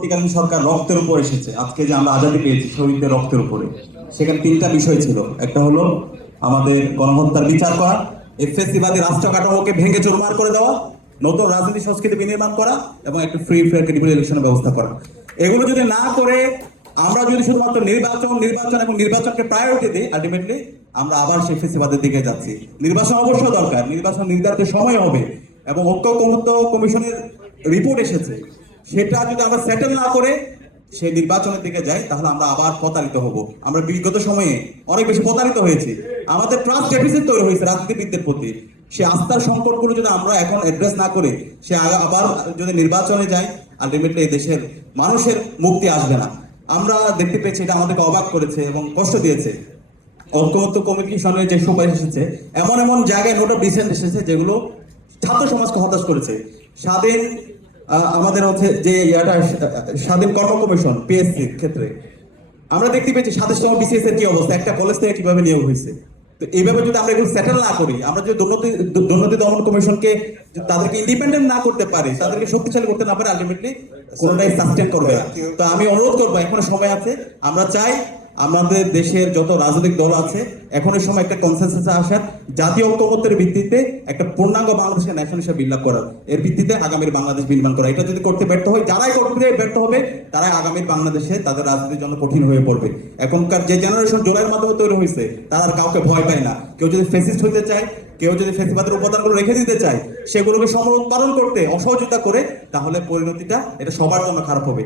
পরবর্তীকালীন সরকার রক্তের উপর এসেছে আজকে যে আমরা আজাদি পেয়েছি শহীদদের রক্তের উপরে সেখানে তিনটা বিষয় ছিল একটা হলো আমাদের গণহত্যার বিচার করা এফএসিবাদী রাষ্ট্র কাঠামোকে ভেঙে চোরমার করে দেওয়া নতুন রাজনীতি সংস্কৃতি বিনির্মাণ করা এবং একটা ফ্রি ফেয়ার ক্রিটিক্যাল ইলেকশনের ব্যবস্থা করা এগুলো যদি না করে আমরা যদি শুধুমাত্র নির্বাচন নির্বাচন এবং নির্বাচনকে প্রায়োরিটি দিই আলটিমেটলি আমরা আবার সেই ফেসিবাদের দিকে যাচ্ছি নির্বাচন অবশ্য দরকার নির্বাচন নির্ধারিত সময় হবে এবং ঐক্য কমিশনের রিপোর্ট এসেছে সেটা যদি আমরা সেটেল না করে সে নির্বাচনের দিকে যাই তাহলে আমরা আবার প্রতারিত হব আমরা বিগত সময়ে অনেক বেশি প্রতারিত হয়েছি আমাদের ট্রাস্ট ডেফিসিট তৈরি হয়েছে রাজনীতিবিদদের প্রতি সে আস্থার সংকটগুলো যদি আমরা এখন অ্যাড্রেস না করে সে আবার যদি নির্বাচনে যায় আলটিমেটলি দেশের মানুষের মুক্তি আসবে না আমরা দেখতে পেয়েছি এটা আমাদেরকে অবাক করেছে এবং কষ্ট দিয়েছে ঐক্যবদ্ধ সামনে যে সুপারিশ এসেছে এমন এমন জায়গায় নোটা ডিসেন্ট এসেছে যেগুলো ছাত্র সমাজকে হতাশ করেছে স্বাধীন আমাদের হচ্ছে যে ইয়াটা স্বাধীন কর্ম কমিশন পিএসসি ক্ষেত্রে আমরা দেখতে পেয়েছি সাতাশতম বিসিএস এর কি অবস্থা একটা কলেজ থেকে কিভাবে নিয়োগ হয়েছে তো এইভাবে যদি আমরা এগুলো সেটেল না করি আমরা যদি দুর্নীতি দুর্নীতি দমন কমিশনকে তাদেরকে ইন্ডিপেন্ডেন্ট না করতে পারি তাদেরকে শক্তিশালী করতে না পারে আলটিমেটলি কোনটাই সাস্টেন করবে তো আমি অনুরোধ করবো এখনো সময় আছে আমরা চাই আমাদের দেশের যত রাজনৈতিক দল আছে এখন এই সময় একটা কনসেন্সাসে আসার জাতীয় ঐক্যমত্যের ভিত্তিতে একটা পূর্ণাঙ্গ বাংলাদেশের ন্যাশন হিসেবে বিল্ড করার এর ভিত্তিতে আগামীর বাংলাদেশ নির্মাণ করা এটা যদি করতে ব্যর্থ হয় যারাই করতে ব্যর্থ হবে তারাই আগামীর বাংলাদেশে তাদের রাজনীতির জন্য কঠিন হয়ে পড়বে এখনকার যে জেনারেশন জোলাইয়ের মাধ্যমে তৈরি হয়েছে তারা আর কাউকে ভয় পায় না কেউ যদি ফেসিস্ট হতে চায় কেউ যদি ফেসিবাদের উপাদানগুলো রেখে দিতে চায় সেগুলোকে সমর উৎপাদন করতে অসহযোগিতা করে তাহলে পরিণতিটা এটা সবার জন্য খারাপ হবে